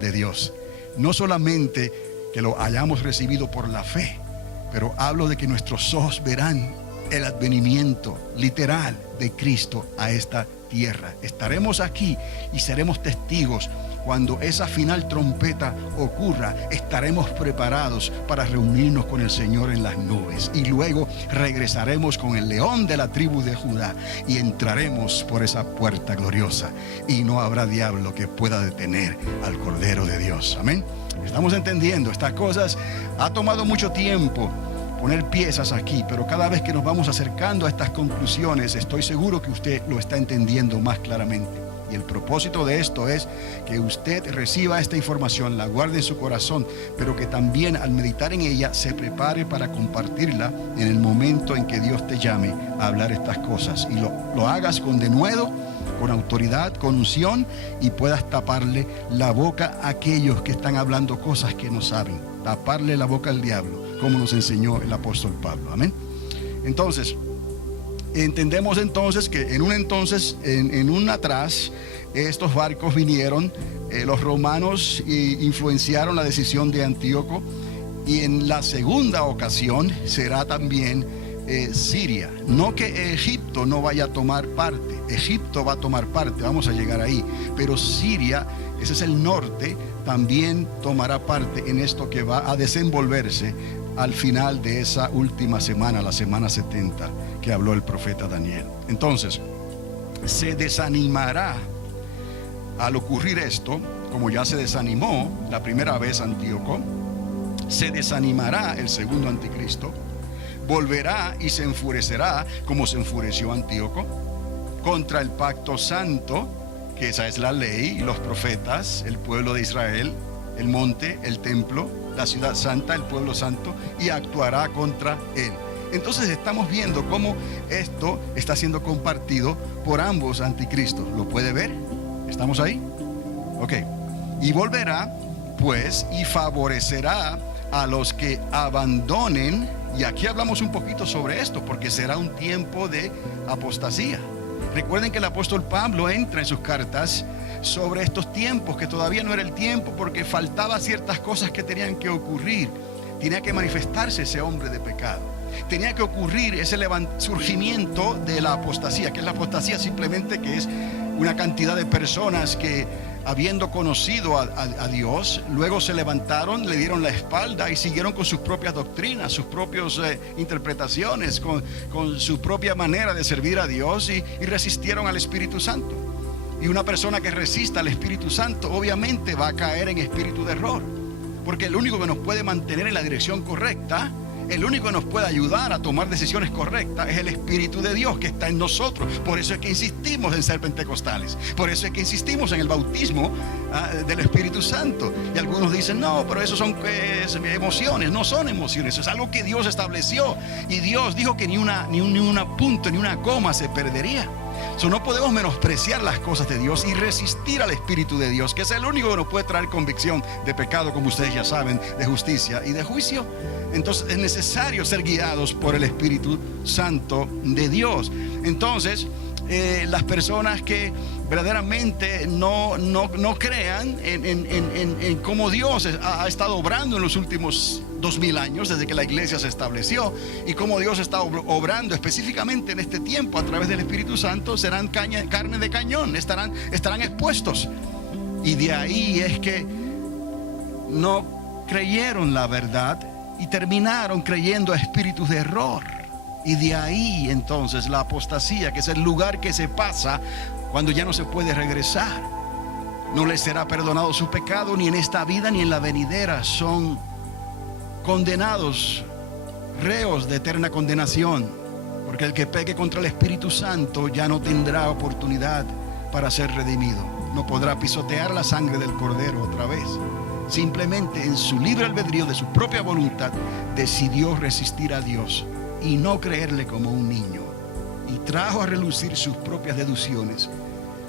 de Dios. No solamente que lo hayamos recibido por la fe, pero hablo de que nuestros ojos verán el advenimiento literal de Cristo a esta tierra. Estaremos aquí y seremos testigos. Cuando esa final trompeta ocurra, estaremos preparados para reunirnos con el Señor en las nubes. Y luego regresaremos con el león de la tribu de Judá y entraremos por esa puerta gloriosa. Y no habrá diablo que pueda detener al Cordero de Dios. Amén. Estamos entendiendo estas cosas. Ha tomado mucho tiempo poner piezas aquí, pero cada vez que nos vamos acercando a estas conclusiones, estoy seguro que usted lo está entendiendo más claramente. Y el propósito de esto es que usted reciba esta información, la guarde en su corazón, pero que también al meditar en ella se prepare para compartirla en el momento en que Dios te llame a hablar estas cosas. Y lo hagas con denuedo, con autoridad, con unción, y puedas taparle la boca a aquellos que están hablando cosas que no saben. Taparle la boca al diablo, como nos enseñó el apóstol Pablo. Amén. Entonces, entendemos entonces que en un atrás, estos barcos vinieron, los romanos influenciaron la decisión de Antíoco, y en la segunda ocasión será también Siria. No que Egipto no vaya a tomar parte, Egipto va a tomar parte, vamos a llegar ahí, pero Siria, ese es el norte, también tomará parte en esto que va a desenvolverse al final de esa última semana, la semana 70, que habló el profeta Daniel. Entonces, se desanimará al ocurrir esto, como ya se desanimó la primera vez Antíoco, se desanimará el segundo anticristo, volverá y se enfurecerá como se enfureció Antíoco contra el pacto santo, que esa es la ley, los profetas, el pueblo de Israel, el monte, el templo, la ciudad santa, el pueblo santo, y actuará contra él. Entonces estamos viendo cómo esto está siendo compartido por ambos anticristos. ¿Lo puede ver? ¿Estamos ahí? Ok. Y volverá, pues, y favorecerá a los que abandonen. Y aquí hablamos un poquito sobre esto, porque será un tiempo de apostasía. Recuerden que el apóstol Pablo entra en sus cartas sobre estos tiempos, que todavía no era el tiempo porque faltaba ciertas cosas que tenían que ocurrir. Tenía que manifestarse ese hombre de pecado. Tenía que ocurrir ese surgimiento de la apostasía. Que es la apostasía? Simplemente que es una cantidad de personas que, habiendo conocido a Dios, luego se levantaron, le dieron la espalda y siguieron con sus propias doctrinas, sus propias interpretaciones, con su propia manera de servir a Dios, y resistieron al Espíritu Santo. Y una persona que resista al Espíritu Santo obviamente va a caer en espíritu de error, porque el único que nos puede mantener en la dirección correcta, el único que nos puede ayudar a tomar decisiones correctas, es el Espíritu de Dios que está en nosotros. Por eso es que insistimos en ser pentecostales, por eso es que insistimos en el bautismo del Espíritu Santo. Y algunos dicen, no, pero eso son emociones. No son emociones, eso es algo que Dios estableció, y Dios dijo que ni una punto, ni una coma se perdería. No podemos menospreciar las cosas de Dios y resistir al Espíritu de Dios, que es el único que nos puede traer convicción de pecado, como ustedes ya saben, de justicia y de juicio. Entonces es necesario ser guiados por el Espíritu Santo de Dios. Entonces las personas que verdaderamente no crean en cómo Dios ha estado obrando en los últimos 2000 años, desde que la iglesia se estableció, y cómo Dios está obrando específicamente en este tiempo a través del Espíritu Santo, serán carne de cañón, estarán expuestos. Y de ahí es que no creyeron la verdad y terminaron creyendo a espíritus de error. Y de ahí entonces la apostasía, que es el lugar que se pasa cuando ya no se puede regresar. No les será perdonado su pecado ni en esta vida ni en la venidera. Son condenados, reos de eterna condenación, porque el que peque contra el Espíritu Santo ya no tendrá oportunidad para ser redimido. No podrá pisotear la sangre del Cordero otra vez. Simplemente en su libre albedrío, de su propia voluntad, decidió resistir a Dios y no creerle como un niño, y trajo a relucir sus propias deducciones,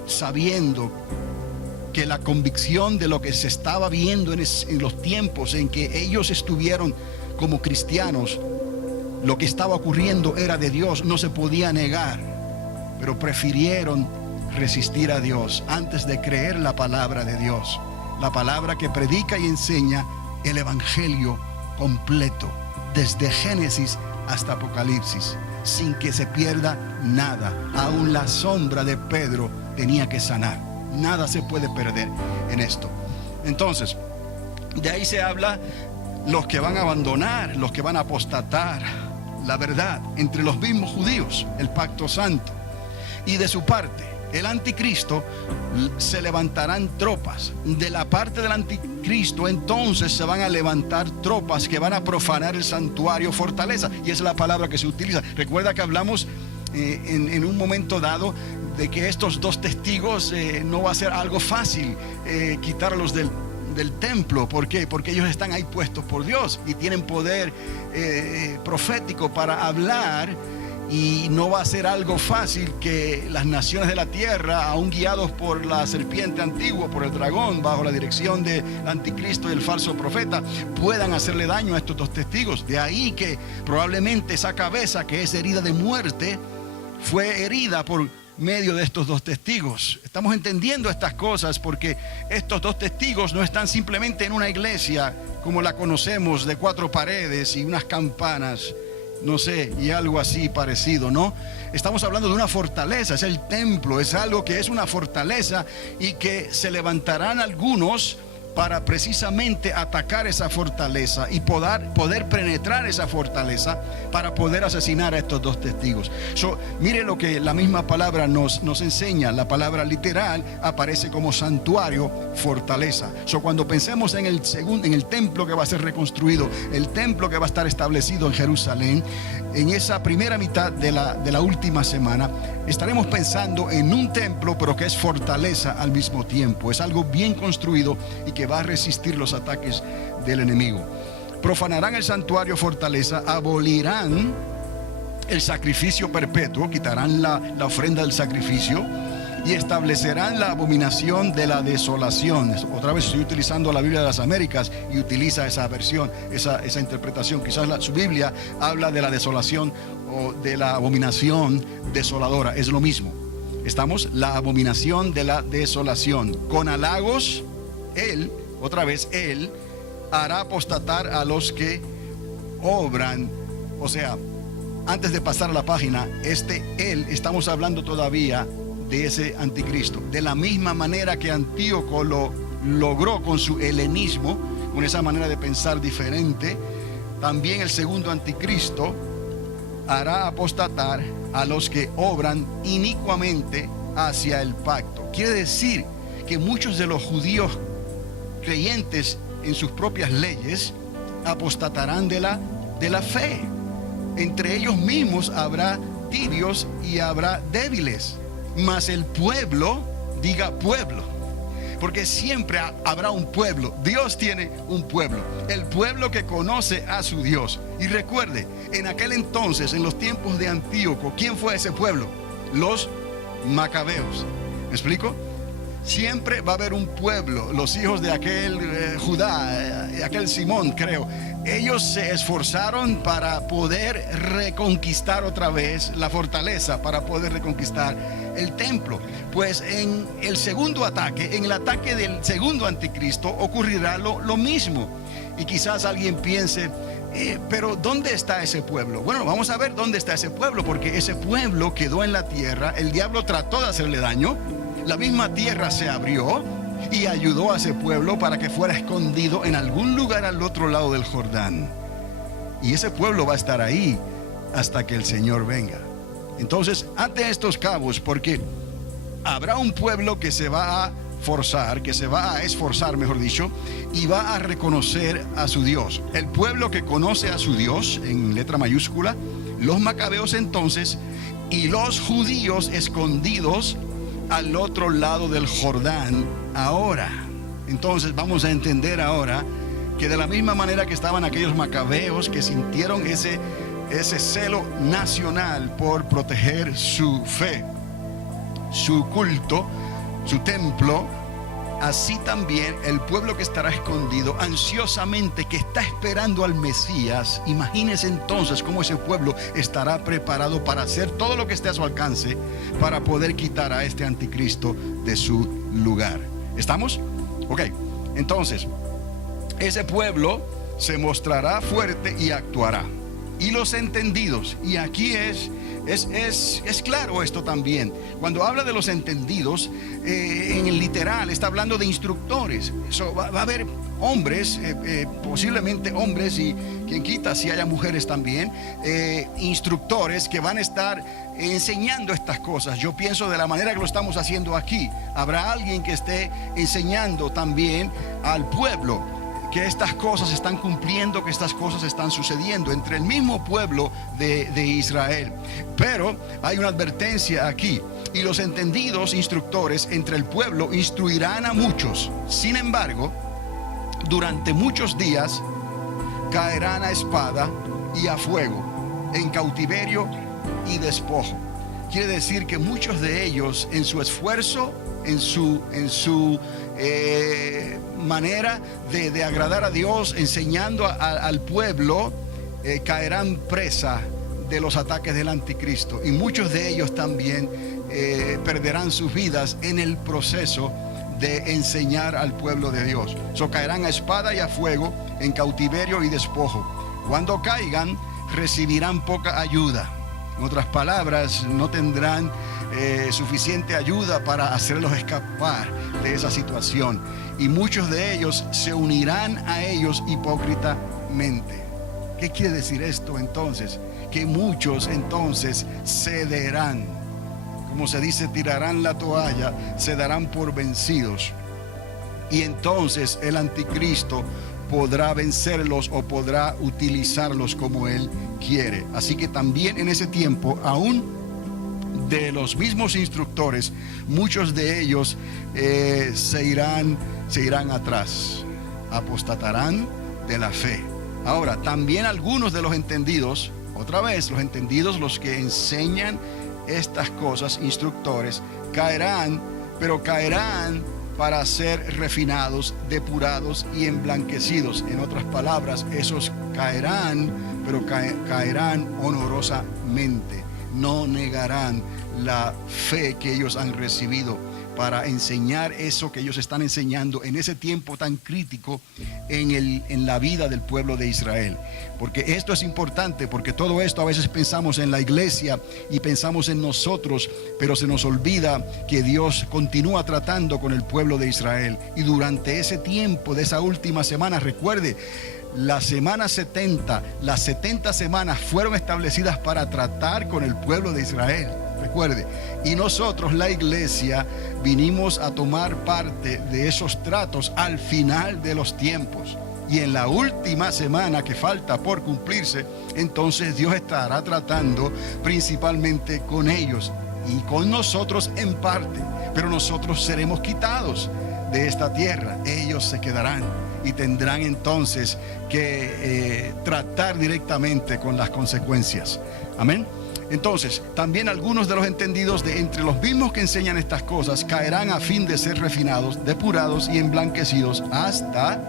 sabiendo que la convicción de lo que se estaba viendo en los tiempos en que ellos estuvieron como cristianos, lo que estaba ocurriendo era de Dios, no se podía negar, pero prefirieron resistir a Dios antes de creer la palabra de Dios. la palabra que predica y enseña el evangelio completo, desde Génesis hasta Apocalipsis, sin que se pierda nada. Aún la sombra de Pedro tenía que sanar. Nada se puede perder en esto. Entonces, de ahí se habla los que van a abandonar, los que van a apostatar la verdad entre los mismos judíos, el pacto santo. Y de su parte, el anticristo, se levantarán tropas. De la parte del anticristo, entonces se van a levantar tropas que van a profanar el santuario fortaleza. Y esa es la palabra que se utiliza. Recuerda que hablamos en un momento dado de que estos dos testigos no va a ser algo fácil quitarlos del templo. ¿Por qué? Porque ellos están ahí puestos por Dios y tienen poder profético para hablar. Y no va a ser algo fácil que las naciones de la tierra, aún guiados por la serpiente antigua, por el dragón, bajo la dirección del anticristo y el falso profeta, puedan hacerle daño a estos dos testigos. De ahí que probablemente esa cabeza, que es herida de muerte, fue herida por medio de estos dos testigos. Estamos entendiendo estas cosas porque estos dos testigos no están simplemente en una iglesia como la conocemos, de 4 paredes y unas campanas, no sé, y algo así parecido, ¿no? Estamos hablando de una fortaleza, es el templo, es algo que es una fortaleza y que se levantarán algunos para precisamente atacar esa fortaleza y poder penetrar esa fortaleza para poder asesinar a estos dos testigos. Mire lo que la misma palabra nos enseña. La palabra literal aparece como santuario, fortaleza. Cuando pensemos en el templo que va a ser reconstruido, el templo que va a estar establecido en Jerusalén, en esa primera mitad de la última semana, estaremos pensando en un templo, pero que es fortaleza al mismo tiempo. Es algo bien construido y que va a resistir los ataques del enemigo. Profanarán el santuario fortaleza, abolirán el sacrificio perpetuo, quitarán la ofrenda del sacrificio y establecerán la abominación de la desolación. Otra vez estoy utilizando la Biblia de las Américas y utiliza esa versión, esa interpretación. Quizás su Biblia habla de la desolación o de la abominación desoladora. Es lo mismo. Estamos, la abominación de la desolación. Con halagos, Él hará apostatar a los que obran. O sea, antes de pasar a la página, Él, estamos hablando todavía de ese anticristo. De la misma manera que Antíoco lo logró con su helenismo, con esa manera de pensar diferente, también el segundo anticristo hará apostatar a los que obran inicuamente hacia el pacto. Quiere decir que muchos de los judíos creyentes en sus propias leyes apostatarán de la fe. Entre ellos mismos habrá tibios y habrá débiles, mas el pueblo, diga pueblo, porque siempre habrá un pueblo. Dios tiene un pueblo, el pueblo que conoce a su Dios. Y recuerde, en aquel entonces, en los tiempos de Antíoco, ¿quién fue ese pueblo? Los macabeos. ¿Me explico? Siempre va a haber un pueblo, los hijos de aquel Judá, aquel Simón, creo. Ellos se esforzaron para poder reconquistar otra vez la fortaleza, para poder reconquistar el templo. Pues en el segundo ataque, en el ataque del segundo anticristo, ocurrirá lo mismo. Y quizás alguien piense, pero ¿dónde está ese pueblo? Bueno, vamos a ver dónde está ese pueblo, porque ese pueblo quedó en la tierra. El diablo trató de hacerle daño. La misma tierra se abrió y ayudó a ese pueblo para que fuera escondido en algún lugar al otro lado del Jordán. Y ese pueblo va a estar ahí hasta que el Señor venga. Entonces, ate estos cabos, porque habrá un pueblo que se va a forzar, que se va a esforzar, mejor dicho, y va a reconocer a su Dios. El pueblo que conoce a su Dios, en letra mayúscula, los macabeos entonces, y los judíos escondidos al otro lado del Jordán ahora. Entonces vamos a entender ahora que de la misma manera que estaban aquellos macabeos que sintieron ese celo nacional por proteger su fe, su culto, su templo, así también el pueblo que estará escondido ansiosamente, que está esperando al Mesías. Imagínense entonces cómo ese pueblo estará preparado para hacer todo lo que esté a su alcance para poder quitar a este anticristo de su lugar. ¿Estamos? Ok. Entonces, ese pueblo se mostrará fuerte y actuará. Y los entendidos, y aquí es claro esto también. Cuando habla de los entendidos, en el literal está hablando de instructores. Va a haber hombres, posiblemente hombres, y quien quita si haya mujeres también, instructores que van a estar enseñando estas cosas. Yo pienso de la manera que lo estamos haciendo aquí. Habrá alguien que esté enseñando también al pueblo que estas cosas están cumpliendo, que estas cosas están sucediendo entre el mismo pueblo de Israel. Pero hay una advertencia aquí: y los entendidos instructores entre el pueblo instruirán a muchos. Sin embargo, durante muchos días caerán a espada y a fuego, en cautiverio y despojo. Quiere decir que muchos de ellos, en su esfuerzo, en su manera de agradar a Dios, enseñando al pueblo, caerán presa de los ataques del anticristo. Y muchos de ellos también perderán sus vidas en el proceso de enseñar al pueblo de Dios. Caerán a espada y a fuego, en cautiverio y despojo. Cuando caigan, recibirán poca ayuda. En otras palabras, no tendrán suficiente ayuda para hacerlos escapar de esa situación. Y muchos de ellos se unirán a ellos hipócritamente. ¿Qué quiere decir esto entonces? Que muchos entonces cederán. Como se dice, tirarán la toalla, se darán por vencidos. Y entonces el anticristo podrá vencerlos o podrá utilizarlos como él quiere. Así que también en ese tiempo, aún de los mismos instructores, muchos de ellos se irán atrás, apostatarán de la fe. Ahora, también algunos de los entendidos, otra vez los entendidos, los que enseñan estas cosas, instructores, caerán, pero caerán para ser refinados, depurados y emblanquecidos. En otras palabras, esos caerán, pero caerán honorosamente. No negarán la fe que ellos han recibido para enseñar eso que ellos están enseñando en ese tiempo tan crítico en la vida del pueblo de Israel. Porque esto es importante, porque todo esto a veces pensamos en la iglesia y pensamos en nosotros, pero se nos olvida que Dios continúa tratando con el pueblo de Israel. Y durante ese tiempo de esa última semana, recuerde, la semana 70, las 70 semanas fueron establecidas para tratar con el pueblo de Israel. Recuerde, y nosotros, la iglesia, vinimos a tomar parte de esos tratos al final de los tiempos. Y en la última semana que falta por cumplirse, entonces Dios estará tratando principalmente con ellos y con nosotros en parte. Pero nosotros seremos quitados de esta tierra. Ellos se quedarán y tendrán entonces que tratar directamente con las consecuencias. Amén. Entonces, también algunos de los entendidos de entre los mismos que enseñan estas cosas caerán a fin de ser refinados, depurados y emblanquecidos hasta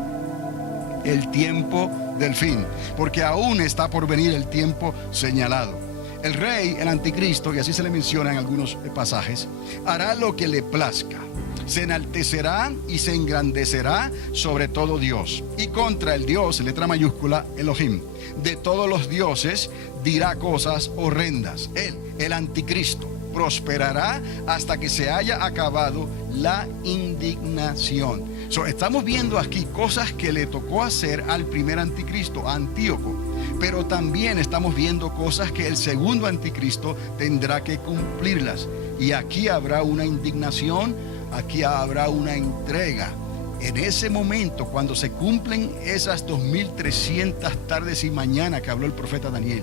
el tiempo del fin, porque aún está por venir el tiempo señalado. El rey, el anticristo, y así se le menciona en algunos pasajes, hará lo que le plazca. Se enaltecerá y se engrandecerá sobre todo Dios. Y contra el Dios, letra mayúscula, Elohim, de todos los dioses, dirá cosas horrendas. Él, el anticristo, prosperará hasta que se haya acabado la indignación. Estamos viendo aquí cosas que le tocó hacer al primer anticristo, a Antíoco. Pero también estamos viendo cosas que el segundo anticristo tendrá que cumplirlas. Y aquí habrá una indignación, aquí habrá una entrega. En ese momento, cuando se cumplen esas 2300 tardes y mañanas que habló el profeta Daniel,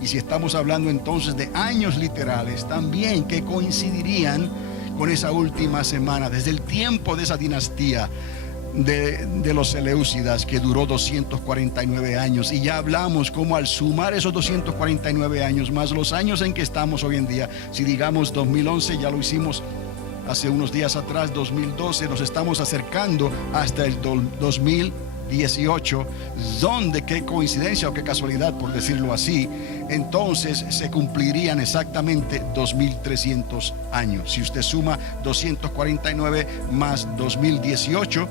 y si estamos hablando entonces de años literales también que coincidirían con esa última semana, desde el tiempo de esa dinastía de los Seleucidas, que duró 249 años, y ya hablamos como al sumar esos 249 años más los años en que estamos hoy en día, si digamos 2011, ya lo hicimos hace unos días atrás, 2012, nos estamos acercando hasta el 2018, donde, qué coincidencia o qué casualidad, por decirlo así, entonces se cumplirían exactamente 2300 años. Si usted suma 249 más 2018,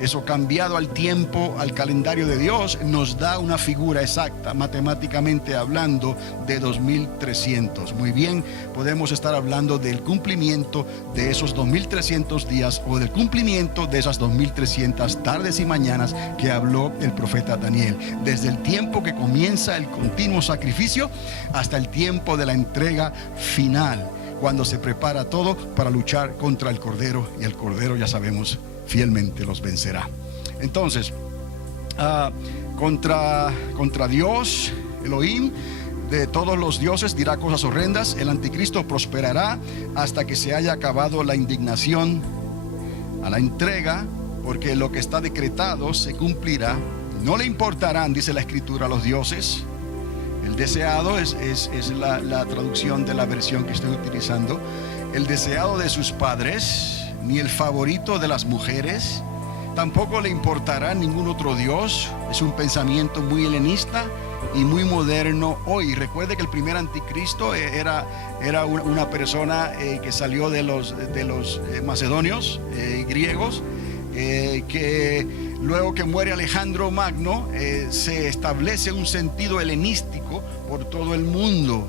Eso cambiado al tiempo, al calendario de Dios, nos da una figura exacta, matemáticamente hablando, de 2300. Muy bien, podemos estar hablando del cumplimiento de esos 2300 días o del cumplimiento de esas 2300 tardes y mañanas que habló el profeta Daniel. Desde el tiempo que comienza el continuo sacrificio hasta el tiempo de la entrega final, cuando se prepara todo para luchar contra el Cordero, y el Cordero, ya sabemos, fielmente los vencerá. Entonces, contra Dios, Elohim, de todos los dioses dirá cosas horrendas. El anticristo prosperará hasta que se haya acabado la indignación a la entrega, porque lo que está decretado se cumplirá. No le importarán, dice la Escritura, a los dioses. El deseado es la traducción de la versión que estoy utilizando. El deseado de sus padres, ni el favorito de las mujeres. Tampoco le importará ningún otro dios. Es un pensamiento muy helenista y muy moderno hoy. Recuerde que el primer anticristo era una persona que salió de los macedonios, griegos, que luego que muere Alejandro Magno, se establece un sentido helenístico por todo el mundo.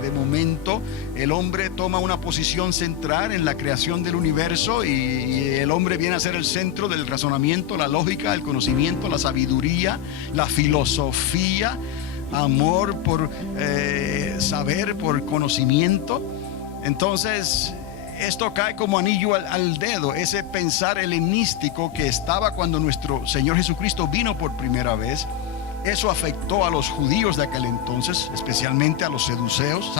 De momento el hombre toma una posición central en la creación del universo, y el hombre viene a ser el centro del razonamiento, la lógica, el conocimiento, la sabiduría, la filosofía, amor por saber, por conocimiento. Entonces esto cae como anillo al dedo, ese pensar helenístico que estaba cuando nuestro Señor Jesucristo vino por primera vez. Eso afectó a los judíos de aquel entonces, especialmente a los saduceos,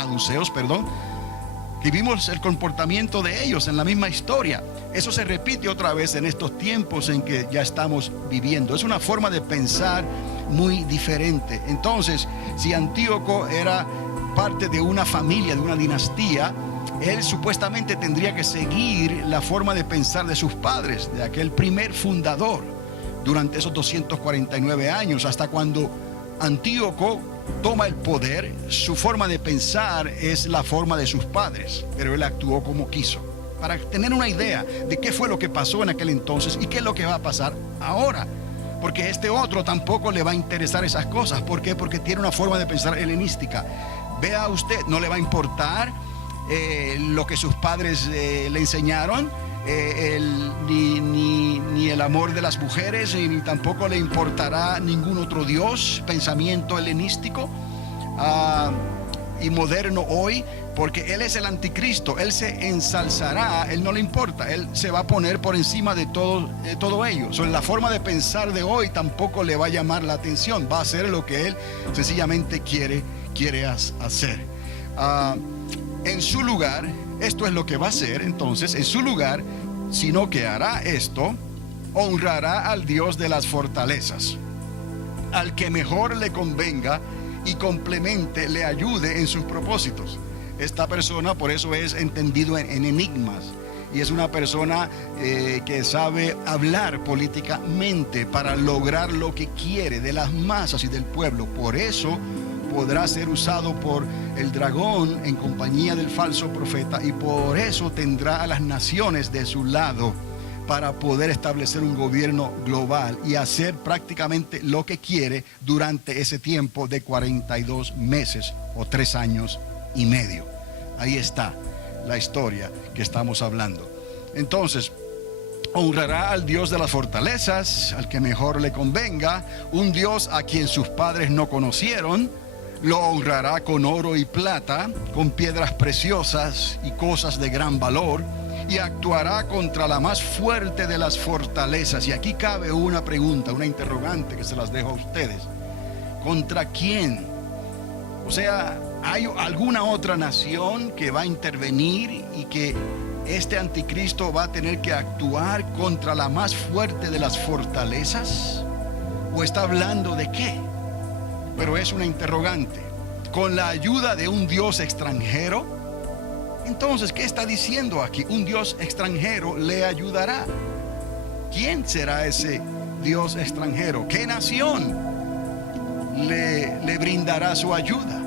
que vimos el comportamiento de ellos en la misma historia. Eso se repite otra vez en estos tiempos en que ya estamos viviendo. Es una forma de pensar muy diferente. Entonces, si Antíoco era parte de una familia, de una dinastía, él supuestamente tendría que seguir la forma de pensar de sus padres, de aquel primer fundador, durante esos 249 años, hasta cuando Antíoco toma el poder. Su forma de pensar es la forma de sus padres, pero él actuó como quiso. Para tener una idea de qué fue lo que pasó en aquel entonces y qué es lo que va a pasar ahora, porque este otro tampoco le va a interesar esas cosas. ¿Por qué? Porque tiene una forma de pensar helenística. Vea usted, no le va a importar lo que sus padres le enseñaron, ni el amor de las mujeres, ni tampoco le importará ningún otro dios. Pensamiento helenístico y moderno hoy, porque él es el anticristo. Él se ensalzará, él no le importa, él se va a poner por encima de todo ello. La forma de pensar de hoy tampoco le va a llamar la atención. Va a hacer lo que él sencillamente quiere hacer. En su lugar, esto es lo que va a hacer. Entonces, en su lugar, sino que hará esto, honrará al Dios de las fortalezas, al que mejor le convenga y complemente, le ayude en sus propósitos. Esta persona, por eso es entendido en enigmas, y es una persona que sabe hablar políticamente para lograr lo que quiere de las masas y del pueblo. Por eso podrá ser usado por el dragón en compañía del falso profeta, y por eso tendrá a las naciones de su lado para poder establecer un gobierno global y hacer prácticamente lo que quiere durante ese tiempo de 42 meses o 3 años y medio. Ahí está la historia que estamos hablando. Entonces, honrará al Dios de las fortalezas, al que mejor le convenga, un Dios a quien sus padres no conocieron. Lo honrará con oro y plata, con piedras preciosas y cosas de gran valor, y actuará contra la más fuerte de las fortalezas. Y aquí cabe una pregunta, una interrogante que se las dejo a ustedes. ¿Contra quién? O sea, ¿hay alguna otra nación que va a intervenir y que este anticristo va a tener que actuar contra la más fuerte de las fortalezas? ¿O está hablando de qué? Pero es una interrogante. ¿Con la ayuda de un Dios extranjero? Entonces, ¿qué está diciendo aquí? Un Dios extranjero le ayudará. ¿Quién será ese Dios extranjero? ¿Qué nación le brindará su ayuda?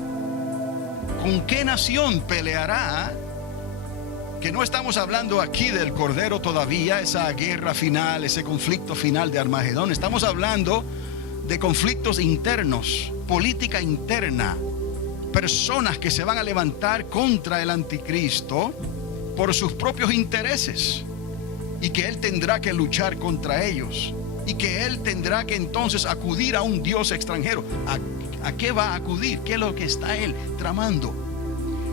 ¿Con qué nación peleará que no estamos hablando aquí del Cordero todavía, esa guerra final, ese conflicto final de Armagedón. Estamos hablando de conflictos internos, política interna, personas que se van a levantar contra el anticristo por sus propios intereses, y que él tendrá que luchar contra ellos, y que él tendrá que entonces acudir a un Dios extranjero. ¿A qué va a acudir? ¿Qué es lo que está él tramando?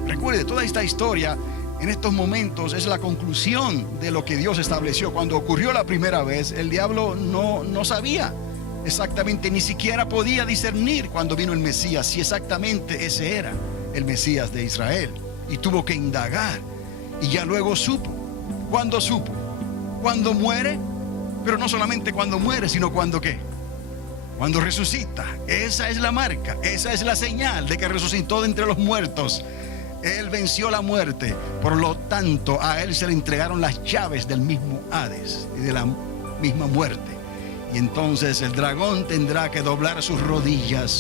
Recuerde, toda esta historia en estos momentos es la conclusión de lo que Dios estableció. Cuando ocurrió la primera vez, el diablo no sabía exactamente, ni siquiera podía discernir cuando vino el Mesías si exactamente ese era el Mesías de Israel, y tuvo que indagar, y ya luego supo. ¿Cuándo supo? Cuando muere, pero no solamente cuando muere, sino cuando ¿qué? Cuando resucita. Esa es la marca, esa es la señal de que resucitó de entre los muertos. Él venció la muerte, por lo tanto a él se le entregaron las llaves del mismo Hades y de la misma muerte. Y entonces el dragón tendrá que doblar sus rodillas,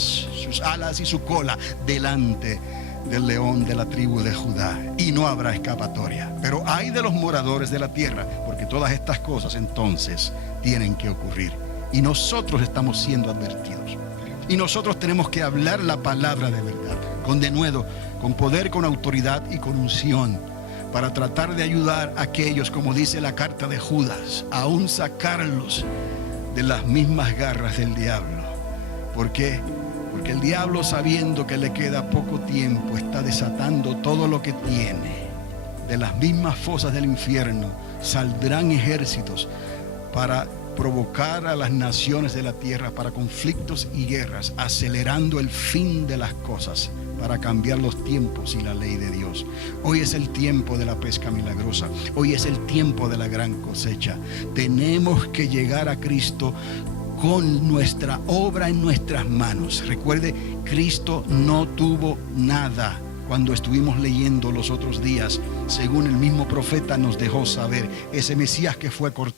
sus alas y su cola delante del león de la tribu de Judá, y no habrá escapatoria. Pero hay de los moradores de la tierra, porque todas estas cosas entonces tienen que ocurrir, y nosotros estamos siendo advertidos, y nosotros tenemos que hablar la palabra de verdad, con denuedo, con poder, con autoridad y con unción, para tratar de ayudar a aquellos, como dice la carta de Judas, aún sacarlos de las mismas garras del diablo. ¿Por qué? Porque el diablo, sabiendo que le queda poco tiempo, está desatando todo lo que tiene. De las mismas fosas del infierno saldrán ejércitos para provocar a las naciones de la tierra para conflictos y guerras, acelerando el fin de las cosas para cambiar los tiempos y la ley de Dios. Hoy es el tiempo de la pesca milagrosa. Hoy es el tiempo de la gran cosecha. Tenemos que llegar a Cristo con nuestra obra en nuestras manos. Recuerde, Cristo no tuvo nada. Cuando estuvimos leyendo los otros días, según el mismo profeta nos dejó saber, ese Mesías que fue cortado